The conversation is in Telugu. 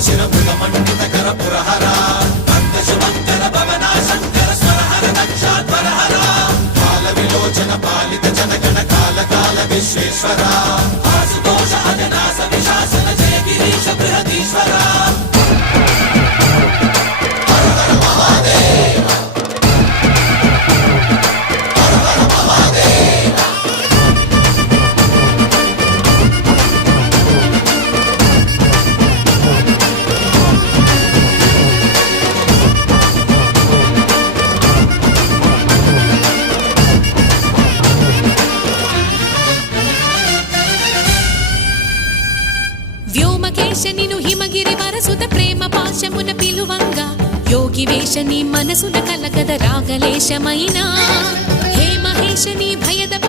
శిరముల మండిత కర పురహర భక్త శుభంకర భవనా శంకర స్వరహర దక్షాధ్వరహర కాల విలోచన పాలిత జనగణ కాల కాల విశ్వేశ్వర ఆశుతోష అజనాస విశాసన జయ గిరీశ బృహదీశ్వర హర హర మహాదేవ హర హర మహాదేవ వ్యోమకేశనిను హిమగిరి వరసుత ప్రేమ పాశమున పిలువంగా యోగి వేషని మనసున కలకద రాగలేశమైనా హే మహేశని భయద